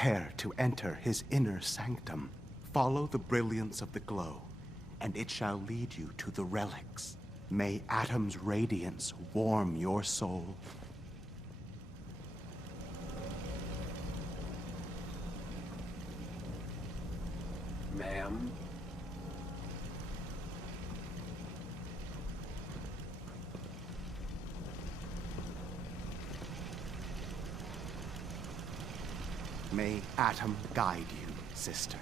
Prepare to enter his inner sanctum. Follow the brilliance of the glow, and it shall lead you to the relics. May Atom's radiance warm your soul. Ma'am? May Atom guide you, sister.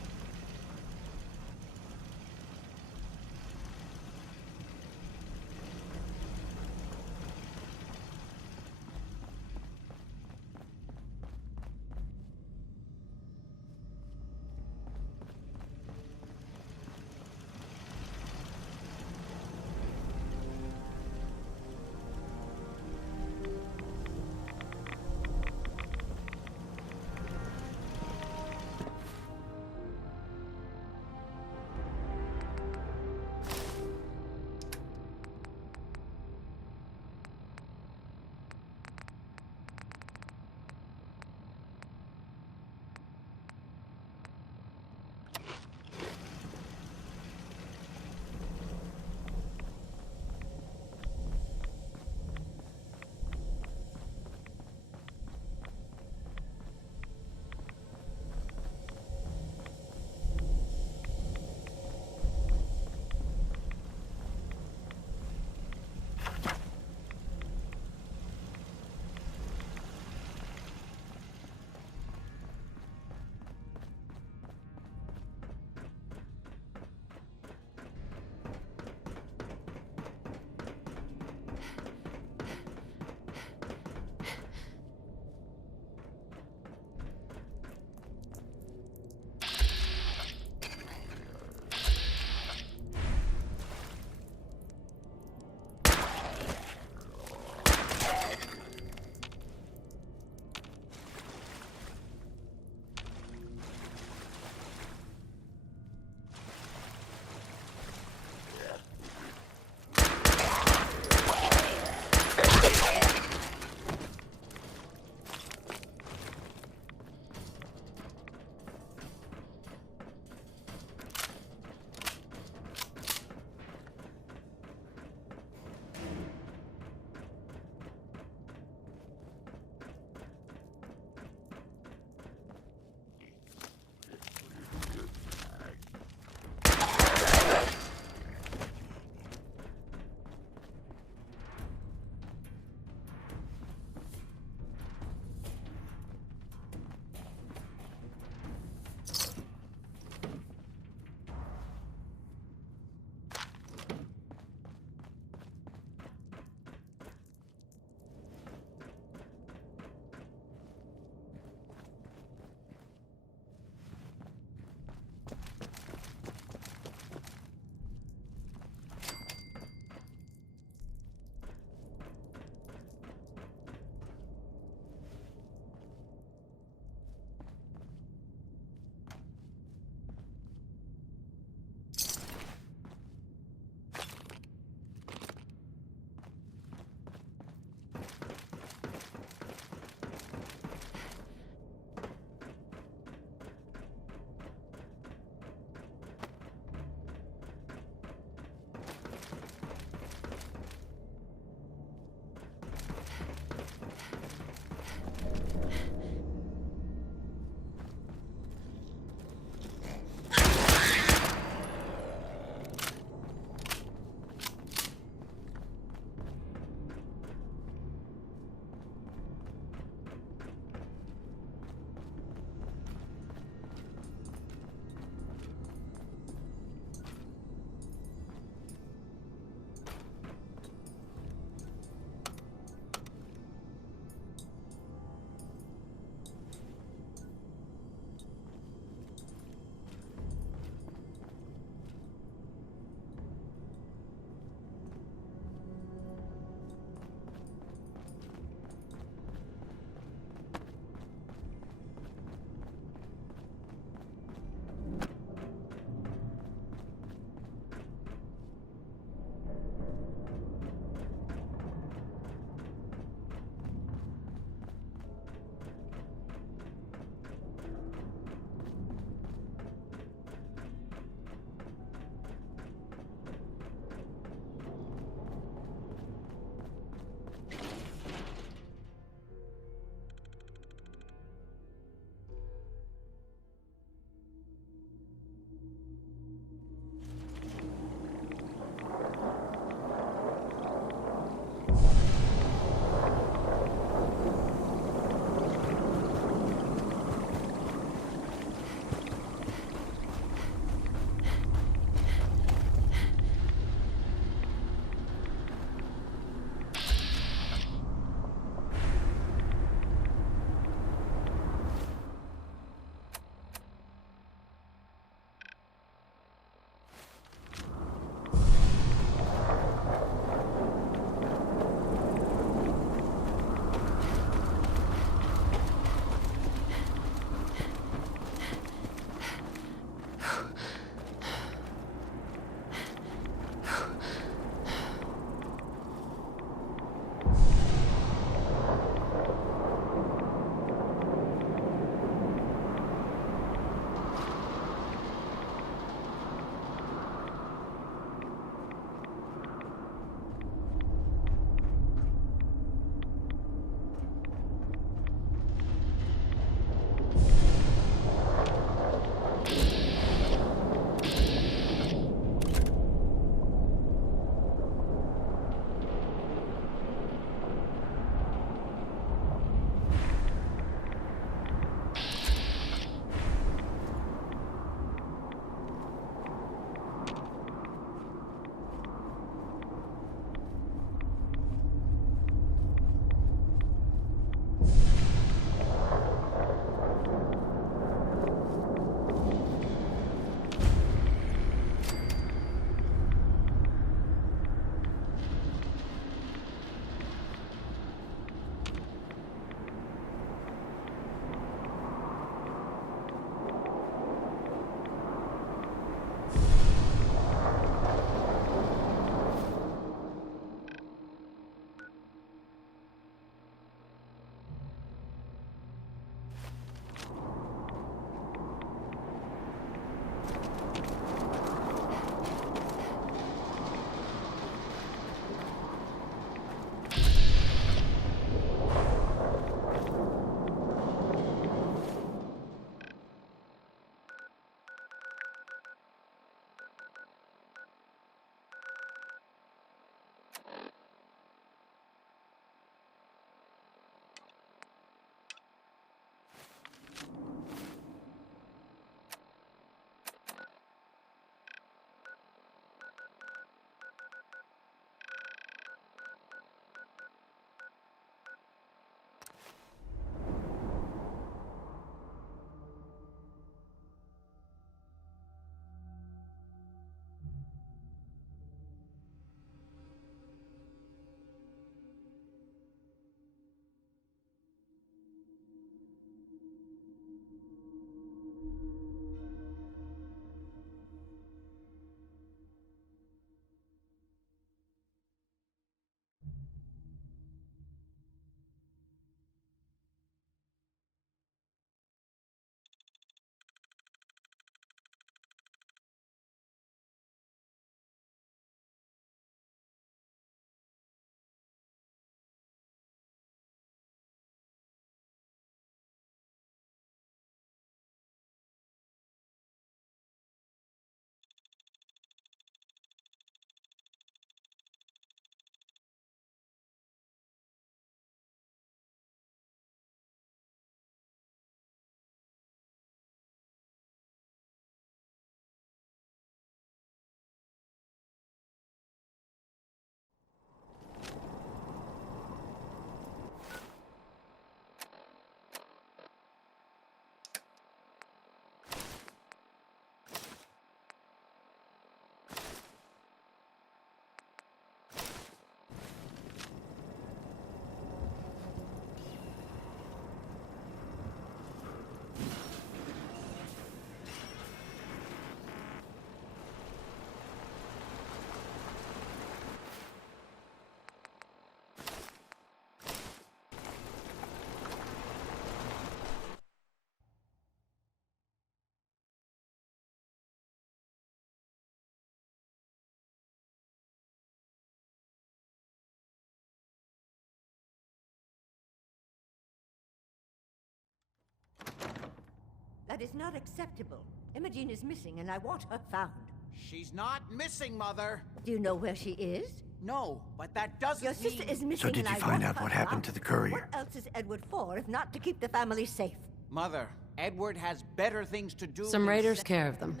That is not acceptable. Imogene is missing, and I want her found. She's not missing, Mother. Do you know where she is? No, but that doesn't Your sister mean... is missing. So did and you I find want out her what happened found. to the courier? What else is Edward for, if not to keep the family safe? Mother, Edward has better things to do. Some than raiders set- care of them.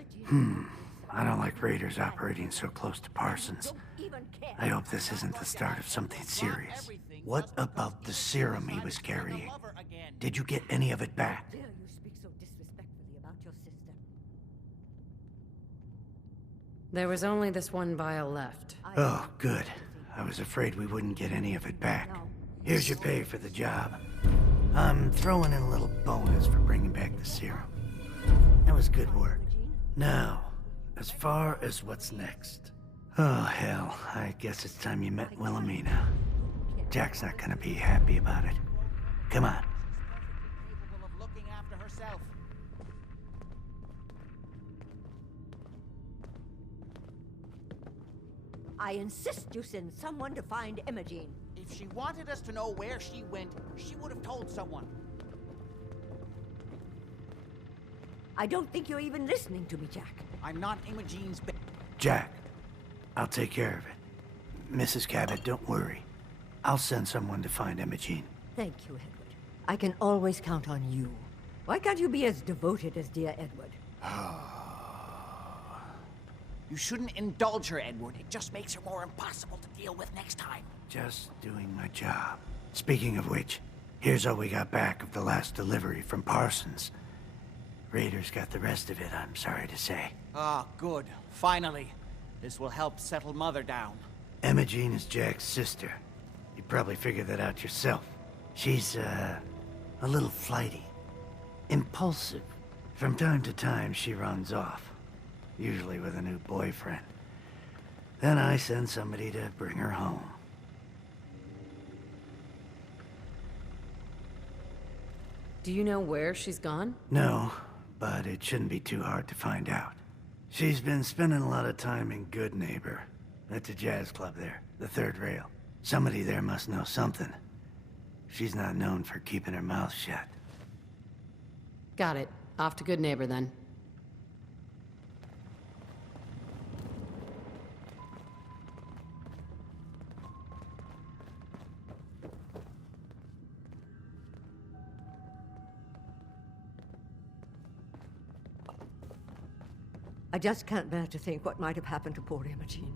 I don't like raiders operating so close to Parsons. Don't even care. I hope this isn't the start of something serious. What about the serum he was carrying? Did you get any of it back? Dare you speak so disrespectfully about your sister? There was only this one vial left. Oh, good. I was afraid we wouldn't get any of it back. Here's your pay for the job. I'm throwing in a little bonus for bringing back the serum. That was good work. Now, as far as what's next. Oh, hell. I guess it's time you met Wilhelmina. Jack's not gonna be happy about it. Come on. Capable of looking after herself. I insist you send someone to find Imogene. If she wanted us to know where she went, she would have told someone. I don't think you're even listening to me, Jack. I'm not Imogene's Jack, I'll take care of it. Mrs. Cabot, don't worry. I'll send someone to find Imogene. Thank you, Edward. I can always count on you. Why can't you be as devoted as dear Edward? You shouldn't indulge her, Edward. It just makes her more impossible to deal with next time. Just doing my job. Speaking of which, here's all we got back of the last delivery from Parsons. Raiders got the rest of it, I'm sorry to say. Ah, good. Finally. This will help settle Mother down. Imogene is Jack's sister. You probably figured that out yourself. She's, a little flighty. Impulsive. From time to time, she runs off. Usually with a new boyfriend. Then I send somebody to bring her home. Do you know where she's gone? No, but it shouldn't be too hard to find out. She's been spending a lot of time in Good Neighbor. That's a jazz club there, the third rail. Somebody there must know something. She's not known for keeping her mouth shut. Got it. Off to Good Neighbor, then. I just can't bear to think what might have happened to poor Imogene.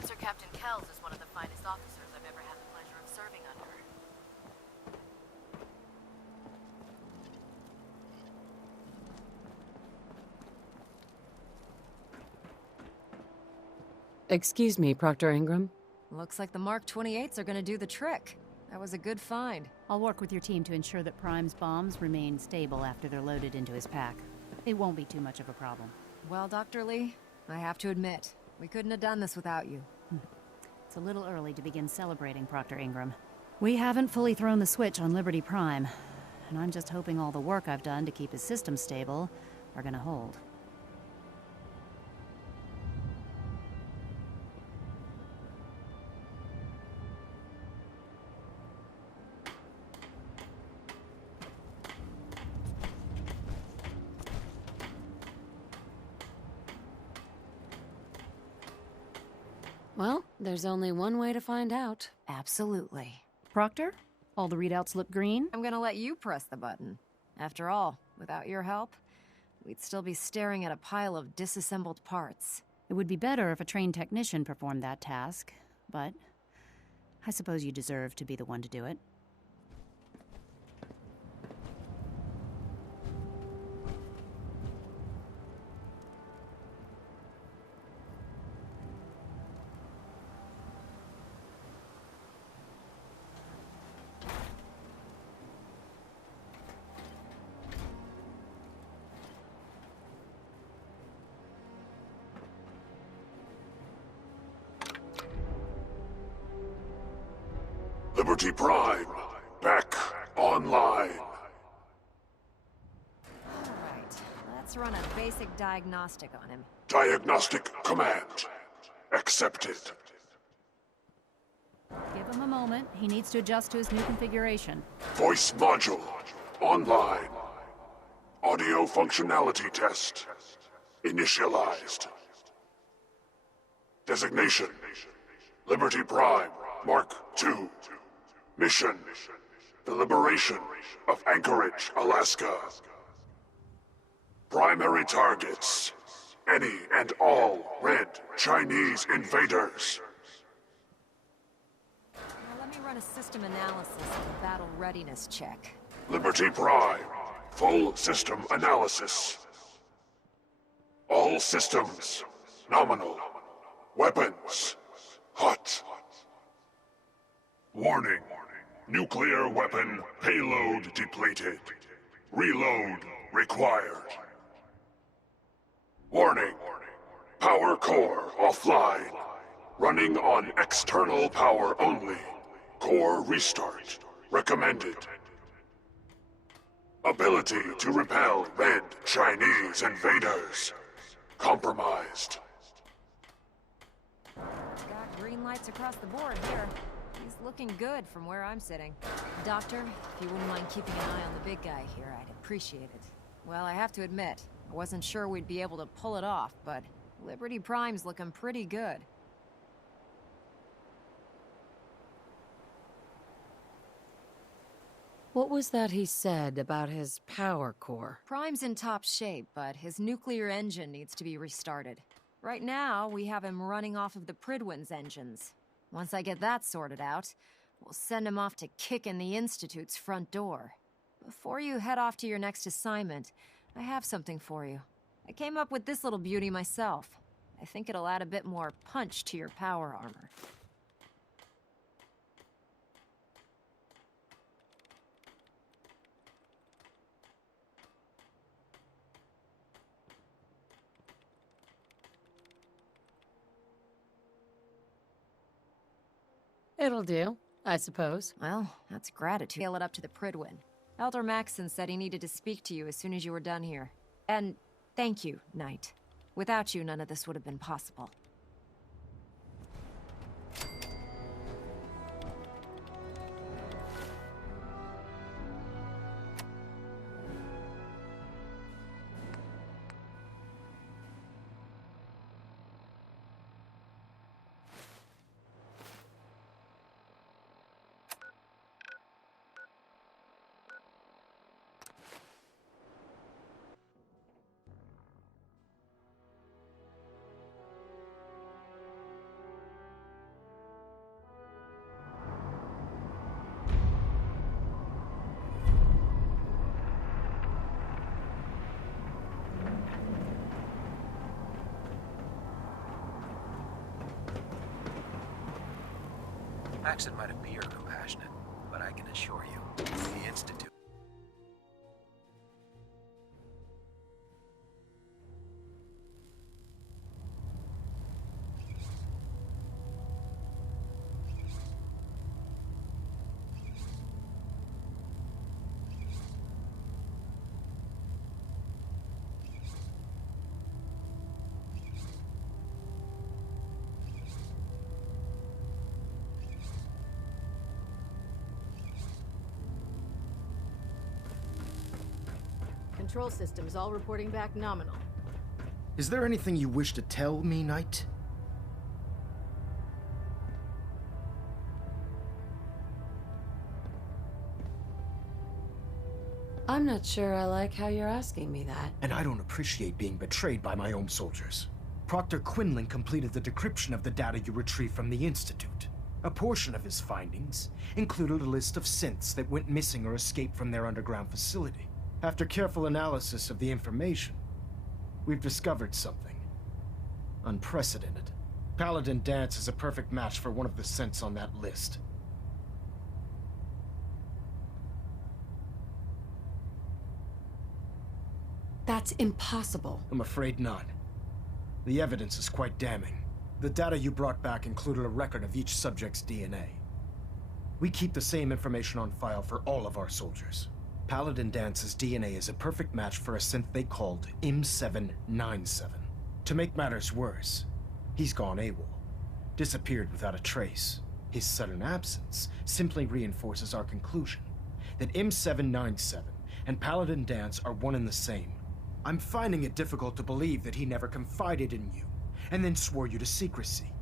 Lancer Captain Kells is one of the finest officers I've ever had the pleasure of serving under. Excuse me, Proctor Ingram. Looks like the Mark 28s are gonna do the trick. That was a good find. I'll work with your team to ensure that Prime's bombs remain stable after they're loaded into his pack. It won't be too much of a problem. Well, Dr. Lee, I have to admit, we couldn't have done this without you. It's a little early to begin celebrating, Proctor Ingram. We haven't fully thrown the switch on Liberty Prime, and I'm just hoping all the work I've done to keep his system stable are gonna hold. Well, there's only one way to find out. Absolutely. Proctor? All the readouts look green? I'm gonna let you press the button. After all, without your help, we'd still be staring at a pile of disassembled parts. It would be better if a trained technician performed that task, but I suppose you deserve to be the one to do it. Liberty Prime, back online. Alright, let's run a basic diagnostic on him. Diagnostic command accepted. Give him a moment. He needs to adjust to his new configuration. Voice module online. Audio functionality test initialized. Designation: Liberty Prime Mark II. Mission: the liberation of Anchorage, Alaska. Primary targets: any and all red Chinese invaders. Now let me run a system analysis of the battle readiness check. Liberty Prime, full system analysis. All systems nominal. Weapons hot. Warning. Nuclear weapon payload depleted. Reload required. Warning. Power core offline. Running on external power only. Core restart recommended. Ability to repel red Chinese invaders compromised. Got green lights across the board here. He's looking good from where I'm sitting. Doctor, if you wouldn't mind keeping an eye on the big guy here, I'd appreciate it. Well, I have to admit, I wasn't sure we'd be able to pull it off, but Liberty Prime's looking pretty good. What was that he said about his power core? Prime's in top shape, but his nuclear engine needs to be restarted. Right now, we have him running off of the Prydwen's engines. Once I get that sorted out, we'll send him off to kick in the Institute's front door. Before you head off to your next assignment, I have something for you. I came up with this little beauty myself. I think it'll add a bit more punch to your power armor. It'll do, I suppose. Well, that's gratitude. Tail it up to the Prydwen. Elder Maxson said he needed to speak to you as soon as you were done here. And thank you, Knight. Without you, none of this would have been possible. Accent might appear compassionate, but I can assure you, the Institute... Control systems all reporting back nominal. Is there anything you wish to tell me, Knight? I'm not sure I like how you're asking me that. And I don't appreciate being betrayed by my own soldiers. Proctor Quinlan completed the decryption of the data you retrieved from the Institute. A portion of his findings included a list of synths that went missing or escaped from their underground facility. After careful analysis of the information, we've discovered something unprecedented. Paladin Danse is a perfect match for one of the synths on that list. That's impossible. I'm afraid not. The evidence is quite damning. The data you brought back included a record of each subject's DNA. We keep the same information on file for all of our soldiers. Paladin Danse's DNA is a perfect match for a synth they called M797. To make matters worse, he's gone AWOL, disappeared without a trace. His sudden absence simply reinforces our conclusion that M797 and Paladin Danse are one and the same. I'm finding it difficult to believe that he never confided in you, and then swore you to secrecy.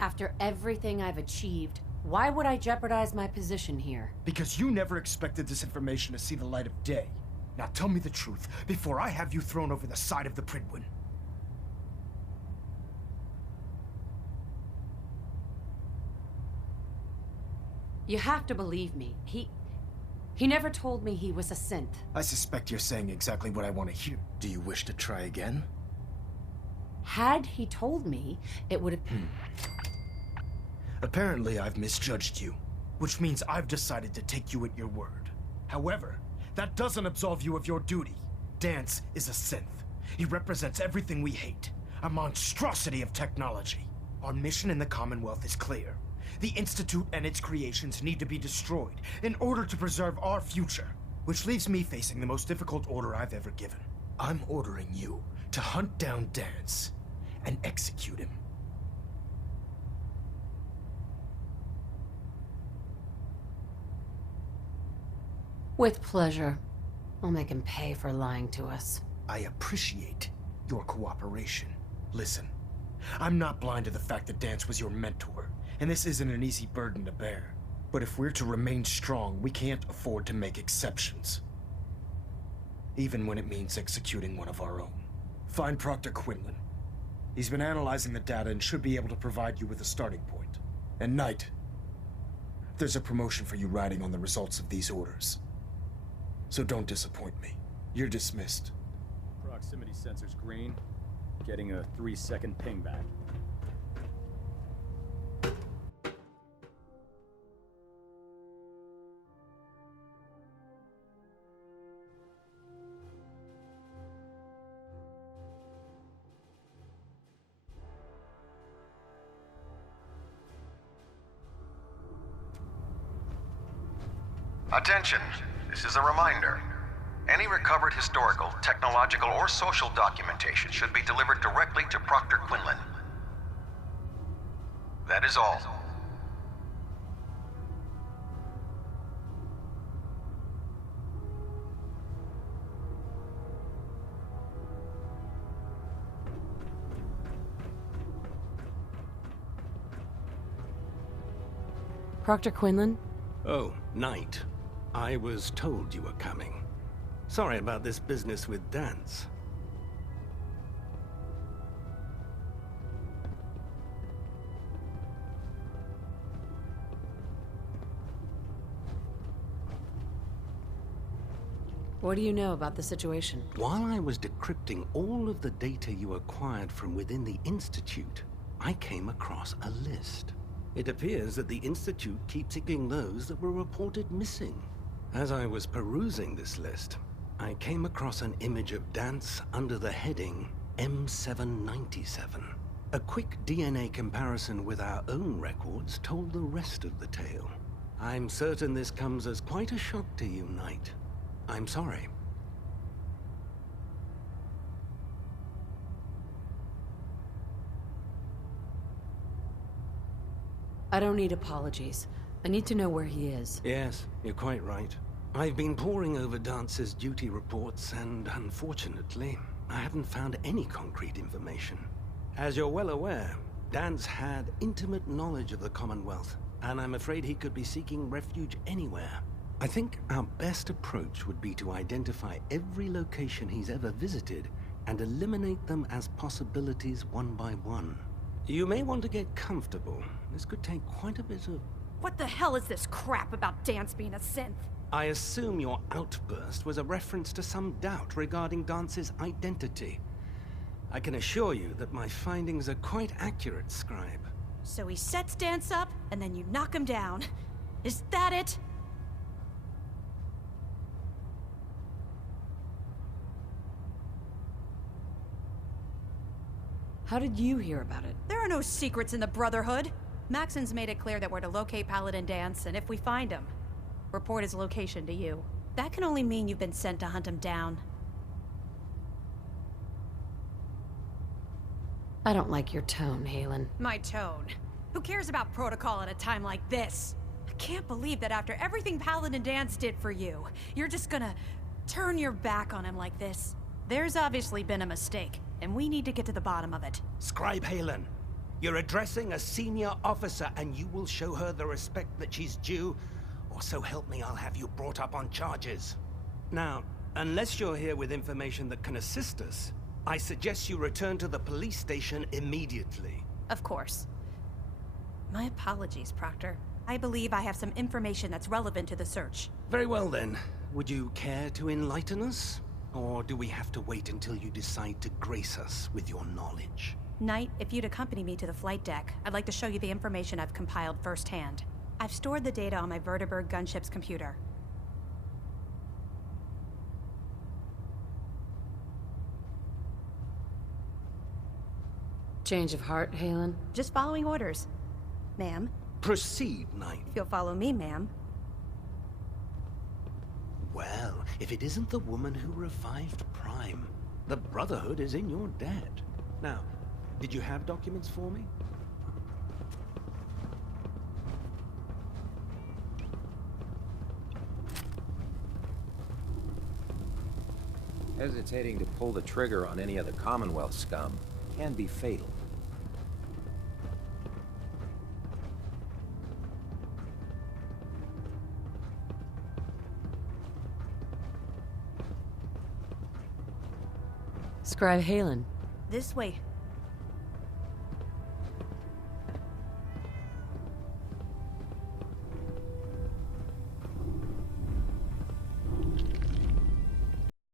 After everything I've achieved, why would I jeopardize my position here? Because you never expected this information to see the light of day. Now tell me the truth, before I have you thrown over the side of the Prydwen. You have to believe me. He never told me he was a synth. I suspect you're saying exactly what I want to hear. Do you wish to try again? Had he told me, it would have... Apparently, I've misjudged you, which means I've decided to take you at your word. However, that doesn't absolve you of your duty. Danse is a synth. He represents everything we hate, a monstrosity of technology. Our mission in the Commonwealth is clear. The Institute and its creations need to be destroyed in order to preserve our future, which leaves me facing the most difficult order I've ever given. I'm ordering you to hunt down Danse and execute him. With pleasure. I'll make him pay for lying to us. I appreciate your cooperation. Listen, I'm not blind to the fact that Danse was your mentor, and this isn't an easy burden to bear. But if we're to remain strong, we can't afford to make exceptions. Even when it means executing one of our own. Find Proctor Quinlan. He's been analyzing the data and should be able to provide you with a starting point. And Knight, there's a promotion for you riding on the results of these orders. So don't disappoint me. You're dismissed. Proximity sensor's green. Getting a 3-second ping back. Attention! This is a reminder. Any recovered historical, technological, or social documentation should be delivered directly to Proctor Quinlan. That is all. Proctor Quinlan? Oh, Knight. I was told you were coming. Sorry about this business with Danse. What do you know about the situation? While I was decrypting all of the data you acquired from within the Institute, I came across a list. It appears that the Institute keeps seeking those that were reported missing. As I was perusing this list, I came across an image of Danse under the heading M797. A quick DNA comparison with our own records told the rest of the tale. I'm certain this comes as quite a shock to you, Knight. I'm sorry. I don't need apologies. I need to know where he is. Yes, you're quite right. I've been poring over Dance's duty reports, and unfortunately, I haven't found any concrete information. As you're well aware, Dance had intimate knowledge of the Commonwealth, and I'm afraid he could be seeking refuge anywhere. I think our best approach would be to identify every location he's ever visited and eliminate them as possibilities one by one. You may want to get comfortable. This could take quite a bit of... What the hell is this crap about Danse being a synth? I assume your outburst was a reference to some doubt regarding Dance's identity. I can assure you that my findings are quite accurate, Scribe. So he sets Danse up, and then you knock him down. Is that it? How did you hear about it? There are no secrets in the Brotherhood. Maxon's made it clear that we're to locate Paladin Danse, and if we find him, report his location to you. That can only mean you've been sent to hunt him down. I don't like your tone, Haylen. My tone? Who cares about protocol at a time like this? I can't believe that after everything Paladin Danse did for you, you're just gonna turn your back on him like this. There's obviously been a mistake, and we need to get to the bottom of it. Scribe Haylen, you're addressing a senior officer, and you will show her the respect that she's due, or so help me, I'll have you brought up on charges. Now, unless you're here with information that can assist us, I suggest you return to the police station immediately. Of course. My apologies, Proctor. I believe I have some information that's relevant to the search. Very well then. Would you care to enlighten us? Or do we have to wait until you decide to grace us with your knowledge? Knight, if you'd accompany me to the flight deck, I'd like to show you the information I've compiled firsthand. I've stored the data on my Vertibird gunship's computer. Change of heart, Haylen? Just following orders. Ma'am? Proceed, Knight. If you'll follow me, ma'am. Well, if it isn't the woman who revived Prime, the Brotherhood is in your debt. Now, did you have documents for me? Hesitating to pull the trigger on any of the Commonwealth scum can be fatal. Scribe Haylen. This way.